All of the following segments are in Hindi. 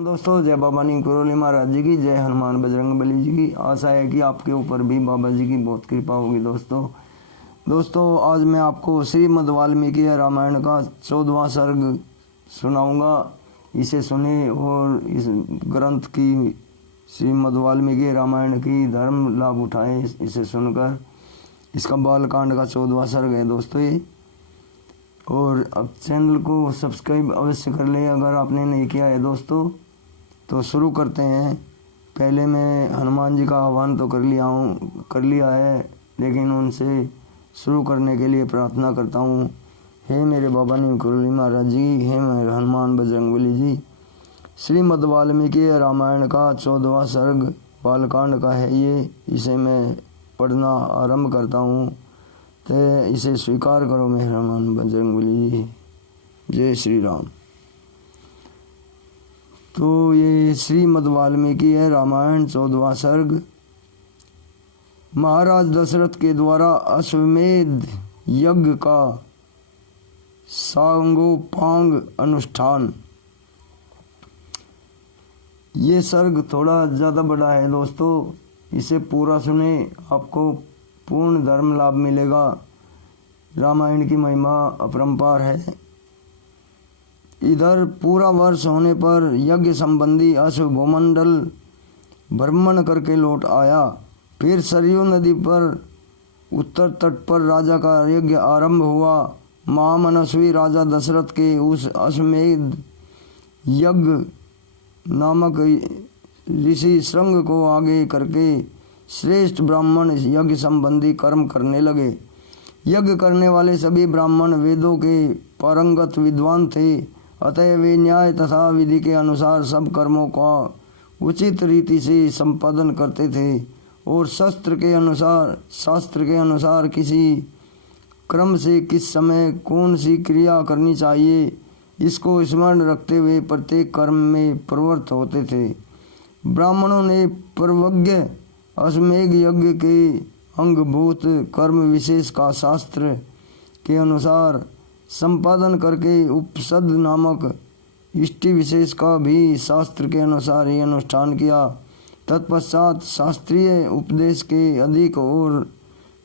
दोस्तों, जय बाबा नीम करोली महाराज जी की, जय हनुमान बजरंग बली जी की। आशा है कि आपके ऊपर भी बाबा जी की बहुत कृपा होगी। दोस्तों आज मैं आपको श्रीमद् वाल्मीकि रामायण का 14वां सर्ग सुनाऊंगा। इसे सुने और इस ग्रंथ की श्रीमद् वाल्मीकि रामायण की धर्म लाभ उठाएं। इसे सुनकर इसका बालकांड का 14वां सर्ग है दोस्तों ये। और अब चैनल को सब्सक्राइब अवश्य कर लें अगर आपने नहीं किया है दोस्तों। तो शुरू करते हैं। पहले मैं हनुमान जी का आह्वान तो कर लिया है, लेकिन उनसे शुरू करने के लिए प्रार्थना करता हूँ। हे मेरे बाबा नीम करोली महाराज जी, हे मेरे हनुमान बजरंग बली जी। श्रीमद् वाल्मीकि रामायण का 14वां सर्ग बालकांड का है ये। इसे मैं पढ़ना आरंभ करता हूँ, तो इसे स्वीकार करो मेरे हनुमान बजरंग बली जी। जय श्री राम। तो ये श्रीमद् वाल्मीकि है रामायण 14वां सर्ग। महाराज दशरथ के द्वारा अश्वमेध यज्ञ का सांगोपांग अनुष्ठान। ये सर्ग थोड़ा ज़्यादा बड़ा है दोस्तों, इसे पूरा सुने, आपको पूर्ण धर्म लाभ मिलेगा। रामायण की महिमा अपरंपार है। इधर पूरा वर्ष होने पर यज्ञ संबंधी अश्व भूमंडल भ्रमण करके लौट आया। फिर सरयू नदी पर उत्तर तट पर राजा का यज्ञ आरंभ हुआ। महामनस्वी राजा दशरथ के उस अश्वमेध यज्ञ नामक ऋषि श्रृंग को आगे करके श्रेष्ठ ब्राह्मण यज्ञ संबंधी कर्म करने लगे। यज्ञ करने वाले सभी ब्राह्मण वेदों के पारंगत विद्वान थे, अतः वे न्याय तथा विधि के अनुसार सब कर्मों का उचित रीति से संपादन करते थे और शास्त्र के अनुसार किसी क्रम से किस समय कौन सी क्रिया करनी चाहिए इसको स्मरण रखते हुए प्रत्येक कर्म में प्रवृत्त होते थे। ब्राह्मणों ने पर्वज्ञ अश्वमेध यज्ञ के अंगभूत कर्म विशेष का शास्त्र के अनुसार संपादन करके उपसद नामक इष्टि विशेष का भी शास्त्र के अनुसार ही अनुष्ठान किया। तत्पश्चात शास्त्रीय उपदेश के अधिक और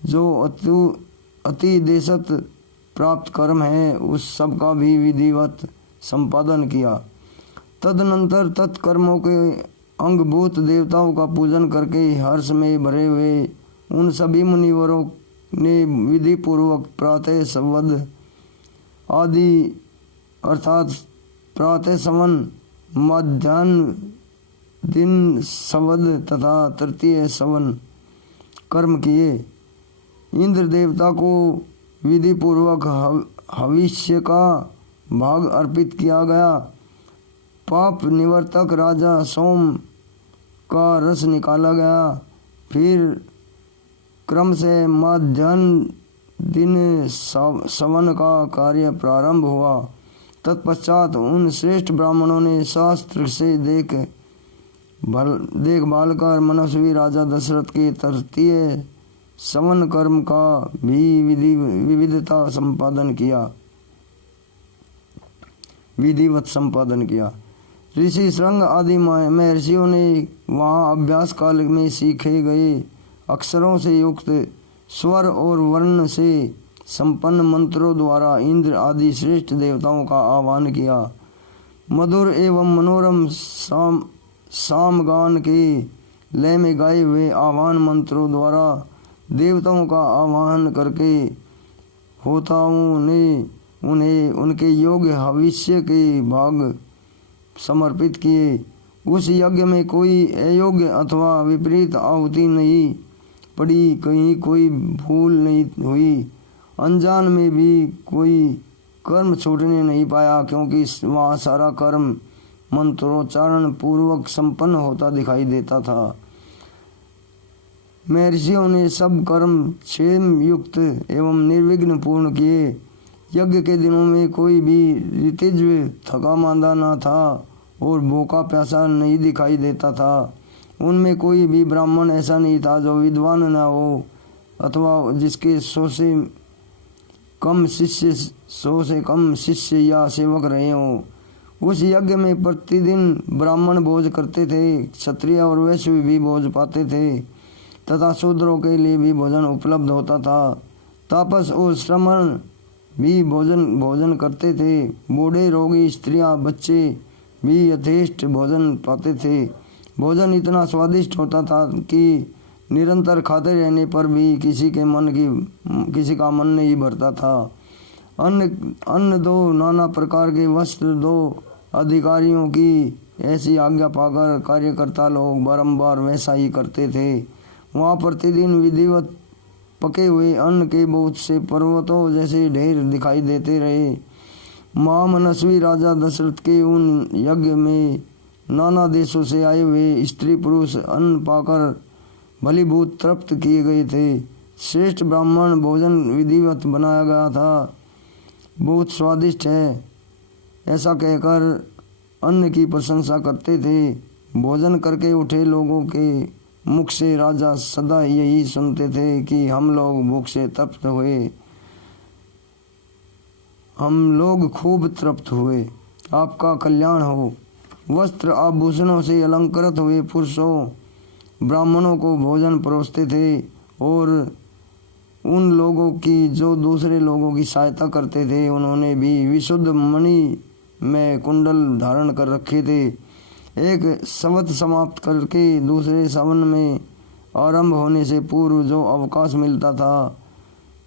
जो अति देशत प्राप्त कर्म है उस सब का भी विधिवत संपादन किया। तदनंतर तत्कर्मों के अंगभूत देवताओं का पूजन करके हर्ष में भरे हुए उन सभी मुनिवरों ने विधि पूर्वक प्रातः संवद आदि अर्थात प्रातः सवन, मध्याह्न दिन संवद तथा तृतीय सवन कर्म किए। इंद्र देवता को विधि पूर्वक हविष्य का भाग अर्पित किया गया। पाप निवर्तक राजा सोम का रस निकाला गया। फिर क्रम से मध्याह्न दिन सवन का कार्य प्रारंभ हुआ। तत्पश्चात उन श्रेष्ठ ब्राह्मणों ने शास्त्र से देखभाल कर मनस्वी राजा दशरथ के तृतीय सवन कर्म का भी विधिवत संपादन किया। ऋषि श्रृंग आदि महर्षियों ने वहाँ अभ्यास काल में सीखे गए अक्षरों से युक्त स्वर और वर्ण से संपन्न मंत्रों द्वारा इंद्र आदि श्रेष्ठ देवताओं का आह्वान किया। मधुर एवं मनोरम सामगान के लय में गाए हुए आह्वान मंत्रों द्वारा देवताओं का आह्वान करके होताओं ने उन्हें उनके योग्य भविष्य के भाग समर्पित किए। उस यज्ञ में कोई अयोग्य अथवा विपरीत आहुति नहीं पड़ी, कहीं कोई भूल नहीं हुई, अनजान में भी कोई कर्म छूटने नहीं पाया, क्योंकि वहाँ सारा कर्म मंत्रोच्चारण पूर्वक संपन्न होता दिखाई देता था। महर्षियों ने सब कर्म क्षेम युक्त एवं निर्विघ्न पूर्ण किए। यज्ञ के दिनों में कोई भी ऋतिज्व थका मांदा न था और भूखा प्यासा नहीं दिखाई देता था। उनमें कोई भी ब्राह्मण ऐसा नहीं था जो विद्वान न हो अथवा जिसके 100 से कम शिष्य या सेवक रहे हों। उस यज्ञ में प्रतिदिन ब्राह्मण भोज करते थे, क्षत्रिय और वैश्य भी भोज पाते थे तथा शूद्रों के लिए भी भोजन उपलब्ध होता था। तापस और श्रमण भी भोजन करते थे। बूढ़े, रोगी, स्त्रियां, बच्चे भी यथेष्ट भोजन पाते थे। भोजन इतना स्वादिष्ट होता था कि निरंतर खाते रहने पर भी किसी का मन नहीं भरता था। अन्न दो, नाना प्रकार के वस्त्र दो। अधिकारियों की ऐसी आज्ञा पाकर कार्यकर्ता लोग बारंबार वैसा ही करते थे। वहाँ प्रतिदिन विधिवत पके हुए अन्न के बहुत से पर्वतों जैसे ढेर दिखाई देते रहे। महामनस्वी राजा दशरथ के उन यज्ञ में नाना देशों से आए हुए स्त्री पुरुष अन्न पाकर भलीभूत तृप्त किए गए थे। श्रेष्ठ ब्राह्मण भोजन विधिवत बनाया गया था, बहुत स्वादिष्ट है, ऐसा कहकर अन्न की प्रशंसा करते थे। भोजन करके उठे लोगों के मुख से राजा सदा यही सुनते थे कि हम लोग भूख से तृप्त हुए, हम लोग खूब तृप्त हुए, आपका कल्याण हो। वस्त्र आभूषणों से अलंकृत हुए पुरुषों ब्राह्मणों को भोजन परोसते थे और उन लोगों की जो दूसरे लोगों की सहायता करते थे उन्होंने भी विशुद्ध मणि में कुंडल धारण कर रखे थे। एक संवत समाप्त करके दूसरे सवन में आरंभ होने से पूर्व जो अवकाश मिलता था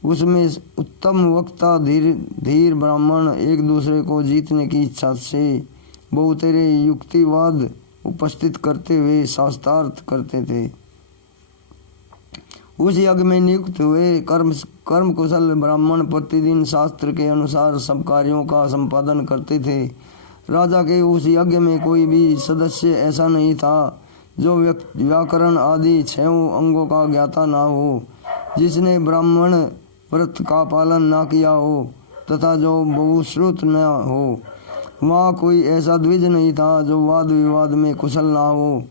उसमें उत्तम वक्ता धीर ब्राह्मण एक दूसरे को जीतने की इच्छा से बहुतेरे युक्तिवाद उपस्थित करते हुए शास्त्रार्थ करते थे। उस यज्ञ में नियुक्त हुए कर्म कुशल ब्राह्मण प्रतिदिन शास्त्र के अनुसार सब कार्यों का संपादन करते थे। राजा के उस यज्ञ में कोई भी सदस्य ऐसा नहीं था जो व्याकरण आदि 6 अंगों का ज्ञाता ना हो, जिसने ब्राह्मण व्रत का पालन ना किया हो तथा जो बहुश्रुत न हो। वहाँ कोई ऐसा द्विज नहीं था जो वाद विवाद में कुशल ना हो।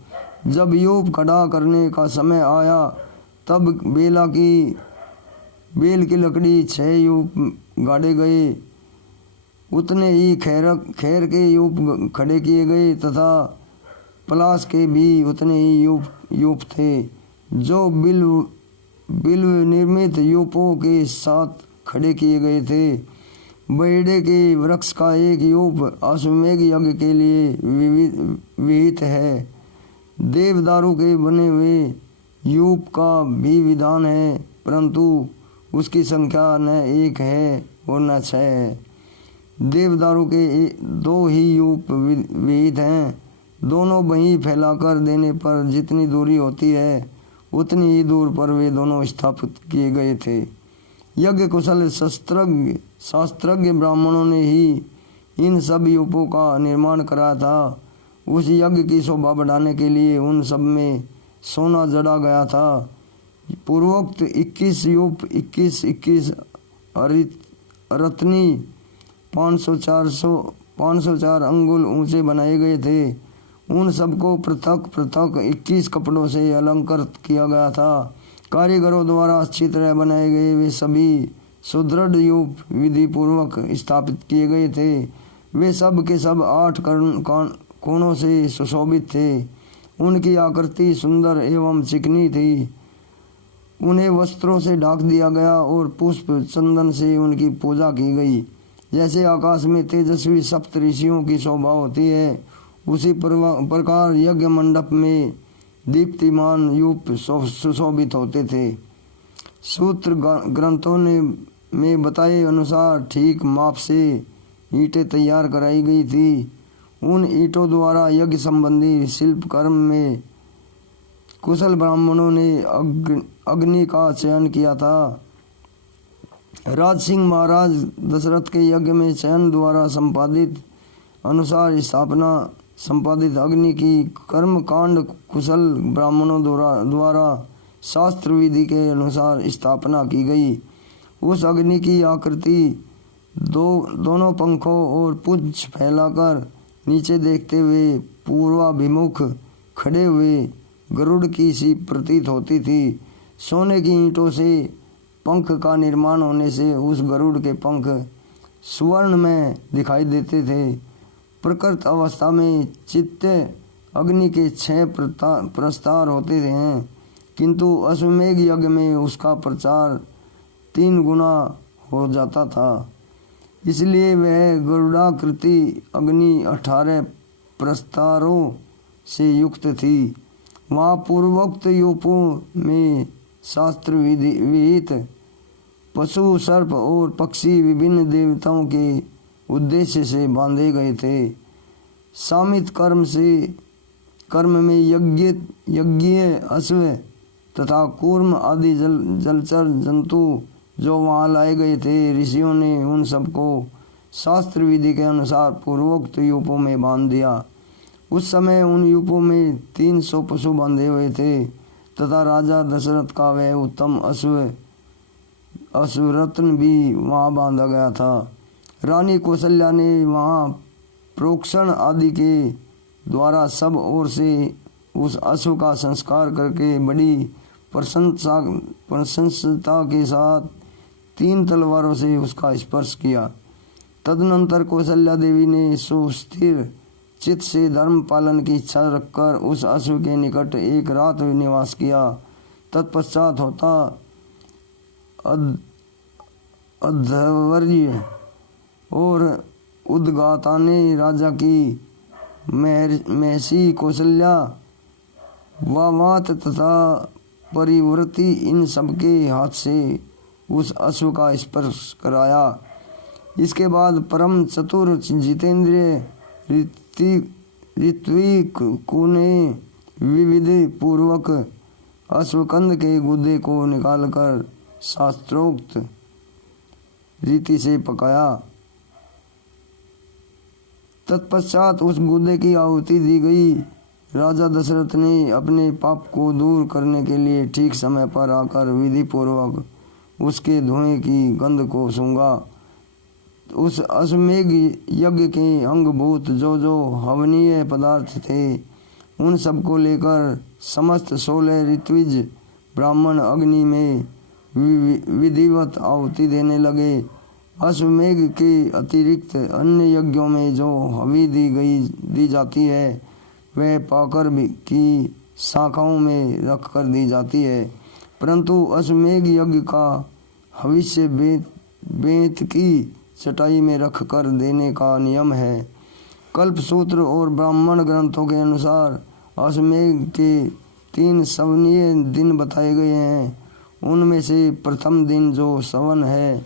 जब यूप खड़ा करने का समय आया तब बेल की लकड़ी 6 यूप गाड़े गए, उतने ही खैर के यूप खड़े किए गए तथा पलाश के भी उतने ही यूप थे जो बिल्व निर्मित यूपों के साथ खड़े किए गए थे। बैडे के वृक्ष का एक यूप अश्वमेघ यज्ञ के लिए विहित है। देवदारू के बने हुए यूप का भी विधान है, परंतु उसकी संख्या न 1 है और न 6 है। देवदारू के 2 ही यूप विहित हैं। दोनों वहीं फैलाकर देने पर जितनी दूरी होती है उतनी ही दूर पर वे दोनों स्थापित किए गए थे। यज्ञ कुशल शास्त्रज्ञ ब्राह्मणों ने ही इन सब यूपों का निर्माण कराया था। उस यज्ञ की शोभा बढ़ाने के लिए उन सब में सोना जड़ा गया था। पूर्वोक्त 21 यूप 21 रत्नी 504 अंगुल ऊंचे बनाए गए थे। उन सबको पृथक 21 कपड़ों से अलंकृत किया गया था। कारीगरों द्वारा अच्छी तरह बनाए गए वे सभी सुदृढ़ यूप विधि पूर्वक स्थापित किए गए थे। वे सब के सब 8 कोणों से सुशोभित थे। उनकी आकृति सुंदर एवं चिकनी थी। उन्हें वस्त्रों से ढाक दिया गया और पुष्प चंदन से उनकी पूजा की गई। जैसे आकाश में तेजस्वी सप्त ऋषियों की शोभा होती है, उसी प्रकार यज्ञ मंडप में दीप्तिमान यूप सुशोभित होते थे। सूत्र ग्रंथों में बताए अनुसार ठीक माप से ईंटें तैयार कराई गई थी। उन ईंटों द्वारा यज्ञ संबंधी शिल्प कर्म में कुशल ब्राह्मणों ने अग्नि का चयन किया था। राज सिंह महाराज दशरथ के यज्ञ में चयन द्वारा संपादित अनुसार संपादित अग्नि की कर्म कांड कुशल ब्राह्मणों द्वारा शास्त्र विधि के अनुसार स्थापना की गई। उस अग्नि की आकृति दोनों पंखों और पुंछ फैलाकर नीचे देखते हुए पूर्वाभिमुख खड़े हुए गरुड़ की सी प्रतीत होती थी। सोने की ईंटों से पंख का निर्माण होने से उस गरुड़ के पंख सुवर्ण में दिखाई देते थे। प्रकृत अवस्था में चित्त अग्नि के 6 प्रस्तार होते हैं, किंतु अश्वमेघ यज्ञ में उसका प्रचार 3 गुना हो जाता था। इसलिए वह गरुड़ाकृति अग्नि 18 प्रस्तारों से युक्त थी। वहाँ पूर्वोक्त यूपों में शास्त्र विहित पशु, सर्प और पक्षी विभिन्न देवताओं के उद्देश्य से बांधे गए थे। सामित कर्म में यज्ञीय अश्व तथा कूर्म आदि जलचर जंतु जो वहाँ लाए गए थे, ऋषियों ने उन सबको शास्त्र विधि के अनुसार पूर्वोक्त यूपों में बांध दिया। उस समय उन यूपों में 300 पशु बांधे हुए थे तथा राजा दशरथ का वह उत्तम अश्वरत्न भी वहाँ बांधा गया था। रानी कौशल्या ने वहाँ प्रोक्षण आदि के द्वारा सब ओर से उस अश्व का संस्कार करके बड़ी प्रशंसता के साथ 3 तलवारों से उसका स्पर्श किया। तदनंतर कौशल्या देवी ने सुस्थिर चित्त से धर्म पालन की इच्छा रखकर उस अश्व के निकट एक रात निवास किया। तत्पश्चात होता अध्वर्य और उद्गाता ने राजा की महसी कौशल्या, वावात तथा परिवृति इन सबके हाथ से उस अश्व का स्पर्श कराया। इसके बाद परम चतुर जितेंद्रिय ऋत्विक ने विविधि पूर्वक अश्वकंद के गुदे को निकालकर शास्त्रोक्त रीति से पकाया। तत्पश्चात उस गुदे की आहुति दी गई। राजा दशरथ ने अपने पाप को दूर करने के लिए ठीक समय पर आकर विधि पूर्वक उसके धुएं की गंध को सूंघा। उस अश्वमेघ यज्ञ के अंगभूत जो जो हवनीय पदार्थ थे, उन सब को लेकर समस्त 16 ऋत्विज ब्राह्मण अग्नि में विधिवत आहुति देने लगे। अश्वमेघ के अतिरिक्त अन्य यज्ञों में जो हवि दी जाती है, वह पाकर की शाखाओं में रख कर दी जाती है, परंतु अश्वमेघ यज्ञ का हविष्य बेंत की चटाई में रख कर देने का नियम है। कल्पसूत्र और ब्राह्मण ग्रंथों के अनुसार अश्वमेघ के 3 सवनीय दिन बताए गए हैं। उनमें से प्रथम दिन जो सवन है,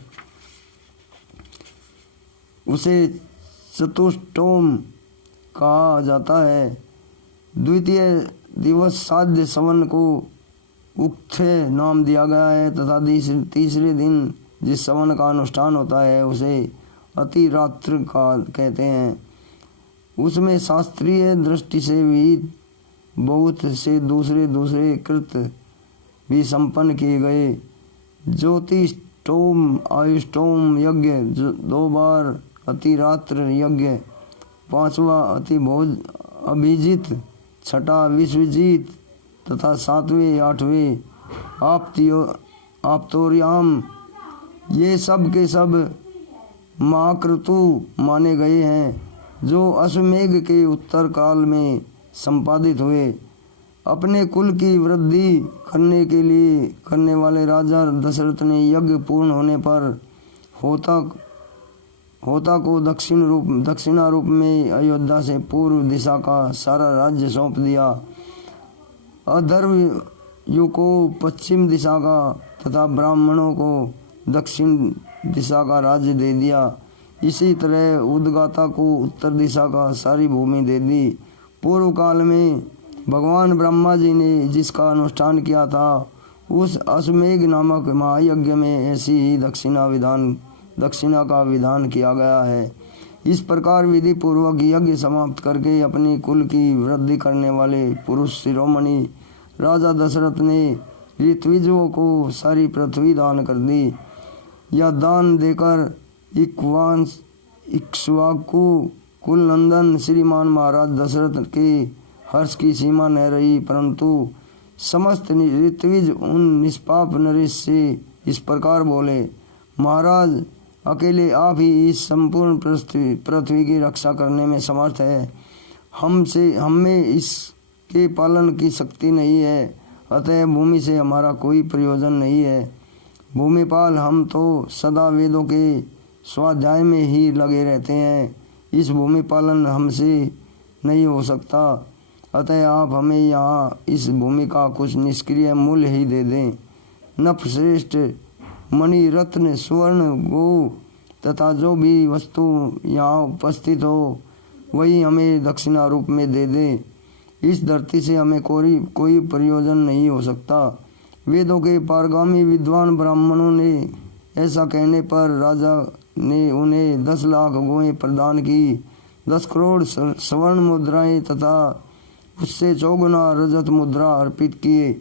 उसे चतुष्टोम कहा जाता है। द्वितीय दिवस साध्य सवन को उक्थे नाम दिया गया है तथा तीसरे दिन जिस सवन का अनुष्ठान होता है उसे अतिरात्र का कहते हैं। उसमें शास्त्रीय दृष्टि से भी बहुत से दूसरे कृत भी संपन्न किए गए। ज्योतिष्टोम, आयुष्टोम यज्ञ 2 बार, अतिरात्र यज्ञ 5वां अतिभोज अभिजित, 6ठा विश्वजीत तथा 7वें 8वें आप्तोर्याम, ये सब के सब महाक्रतु माने गए हैं जो अश्वमेघ के उत्तर काल में संपादित हुए। अपने कुल की वृद्धि करने के लिए करने वाले राजा दशरथ ने यज्ञ पूर्ण होने पर होता को दक्षिणा रूप में अयोध्या से पूर्व दिशा का सारा राज्य सौंप दिया। अधर्वयु को पश्चिम दिशा का तथा ब्राह्मणों को दक्षिण दिशा का राज्य दे दिया। इसी तरह उद्गाता को उत्तर दिशा का सारी भूमि दे दी। पूर्व काल में भगवान ब्रह्मा जी ने जिसका अनुष्ठान किया था, उस अश्वमेघ नामक महायज्ञ में ऐसी ही दक्षिणा का विधान किया गया है। इस प्रकार विधि पूर्वक यज्ञ समाप्त करके अपनी कुल की वृद्धि करने वाले पुरुष शिरोमणि राजा दशरथ ने ऋत्विजों को सारी पृथ्वी दान कर दी। यह दान देकर इक्ष्वाकु कुल नंदन श्रीमान महाराज दशरथ के हर्ष की सीमा न रही, परंतु समस्त ऋत्विज उन निष्पाप नरेश से इस प्रकार बोले, महाराज अकेले आप ही इस संपूर्ण पृथ्वी की रक्षा करने में समर्थ है। हमें इसके पालन की शक्ति नहीं है, अतः भूमि से हमारा कोई प्रयोजन नहीं है। भूमिपाल हम तो सदा वेदों के स्वाध्याय में ही लगे रहते हैं, इस भूमि पालन हमसे नहीं हो सकता, अतः आप हमें यहाँ इस भूमि का कुछ निष्क्रिय मूल्य ही दे दें। नभ श्रेष्ठ मणि रत्न स्वर्ण गो तथा जो भी वस्तु यहाँ उपस्थित हो वही हमें दक्षिणा रूप में दे दे। इस धरती से हमें कोई प्रयोजन नहीं हो सकता। वेदों के पारगामी विद्वान ब्राह्मणों ने ऐसा कहने पर राजा ने उन्हें 10 लाख गौएं प्रदान की, 10 करोड़ स्वर्ण मुद्राएं तथा उससे 4 गुना रजत मुद्रा अर्पित किए।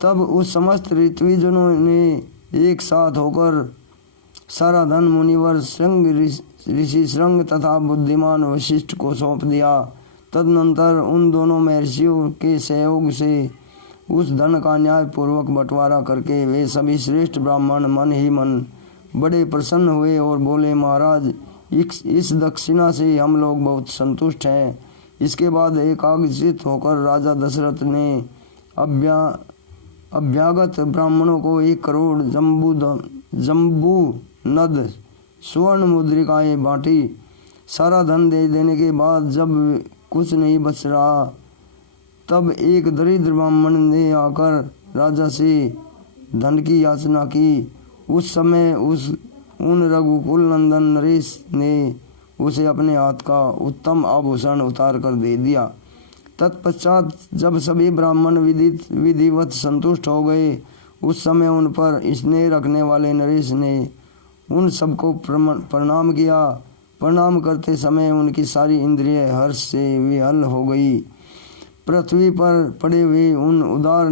तब उस समस्त ऋत्विजनों ने एक साथ होकर सारा धन मुनिवर श्रृंग ऋषि श्रृंग तथा बुद्धिमान वशिष्ठ को सौंप दिया। तदनंतर उन दोनों महर्षियों के सहयोग से उस धन का न्याय पूर्वक बंटवारा करके वे सभी श्रेष्ठ ब्राह्मण मन ही मन बड़े प्रसन्न हुए और बोले, महाराज इस दक्षिणा से हम लोग बहुत संतुष्ट हैं। इसके बाद एकाग्रचित होकर राजा दशरथ ने अभ्यागत ब्राह्मणों को 1 करोड़ जम्बू नद स्वर्ण मुद्रिकाएं बांटी। सारा धन दे देने के बाद जब कुछ नहीं बच रहा तब एक दरिद्र ब्राह्मण ने आकर राजा से धन की याचना की। उस समय उन रघुकुल नंदन नरेश ने उसे अपने हाथ का उत्तम आभूषण उतार कर दे दिया। तत्पश्चात जब सभी ब्राह्मण विधिवत संतुष्ट हो गए, उस समय उन पर स्नेह रखने वाले नरेश ने उन सबको प्रणाम किया। प्रणाम करते समय उनकी सारी इंद्रिय हर्ष से विहल हो गई। पृथ्वी पर पड़े हुए उन उदार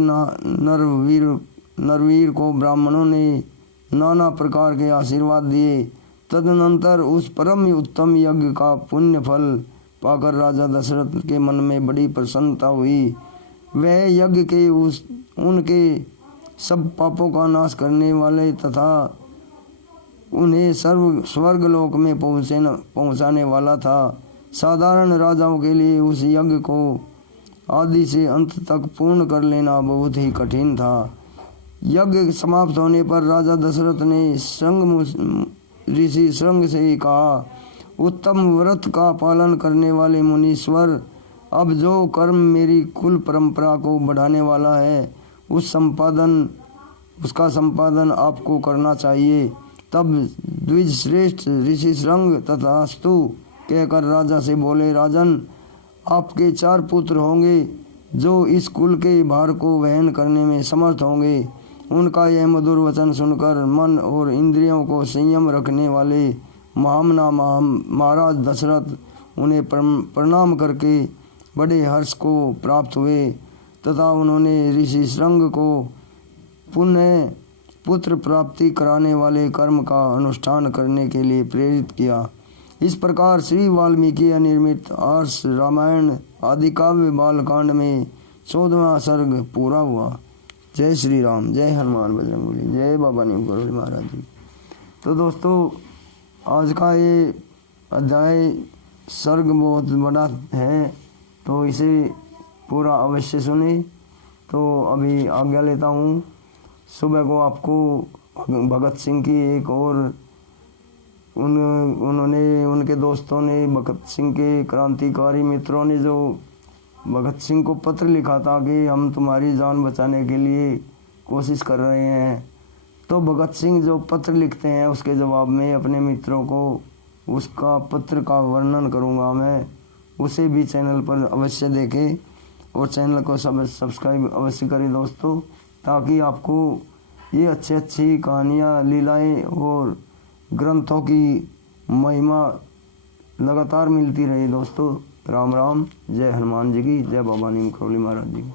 नरवीर को ब्राह्मणों ने नाना प्रकार के आशीर्वाद दिए। तदनंतर उस परम उत्तम यज्ञ का पुण्य फल पाकर राजा दशरथ के मन में बड़ी प्रसन्नता हुई। वह यज्ञ के उनके सब पापों का नाश करने वाले तथा उन्हें स्वर्गलोक में पहुंचाने वाला था। साधारण राजाओं के लिए उस यज्ञ को आदि से अंत तक पूर्ण कर लेना बहुत ही कठिन था। यज्ञ समाप्त होने पर राजा दशरथ ने ऋषि श्रृंग से कहा, उत्तम व्रत का पालन करने वाले मुनीश्वर, अब जो कर्म मेरी कुल परंपरा को बढ़ाने वाला है उसका संपादन आपको करना चाहिए। तब द्विज श्रेष्ठ ऋषि श्रृंग तथास्तु कहकर राजा से बोले, राजन आपके 4 पुत्र होंगे जो इस कुल के भार को वहन करने में समर्थ होंगे। उनका यह मधुर वचन सुनकर मन और इंद्रियों को संयम रखने वाले महामना महाराज दशरथ उन्हें प्रणाम करके बड़े हर्ष को प्राप्त हुए तथा उन्होंने ऋषि श्रृंग को पुनः पुत्र प्राप्ति कराने वाले कर्म का अनुष्ठान करने के लिए प्रेरित किया। इस प्रकार श्री वाल्मीकि निर्मित आर्ष रामायण आदि काव्य बालकांड में 14वां सर्ग पूरा हुआ। जय श्री राम, जय हनुमान बजरंगबली, जय बाबा नीम करोली महाराज जी। तो दोस्तों आज का ये अध्याय सर्ग बहुत बड़ा है, तो इसे पूरा अवश्य सुने। तो अभी आज्ञा लेता हूँ। सुबह को आपको भगत सिंह की एक और उन्होंने उनके दोस्तों ने भगत सिंह के क्रांतिकारी मित्रों ने जो भगत सिंह को पत्र लिखा था कि हम तुम्हारी जान बचाने के लिए कोशिश कर रहे हैं, तो भगत सिंह जो पत्र लिखते हैं उसके जवाब में अपने मित्रों को उसका पत्र का वर्णन करूंगा मैं। उसे भी चैनल पर अवश्य देखें और चैनल को सब्सक्राइब अवश्य करें दोस्तों, ताकि आपको ये अच्छी कहानियाँ, लीलाएं और ग्रंथों की महिमा लगातार मिलती रहे दोस्तों। राम राम, जय हनुमान जी की, जय बाबा नीम करोली महाराज जी की।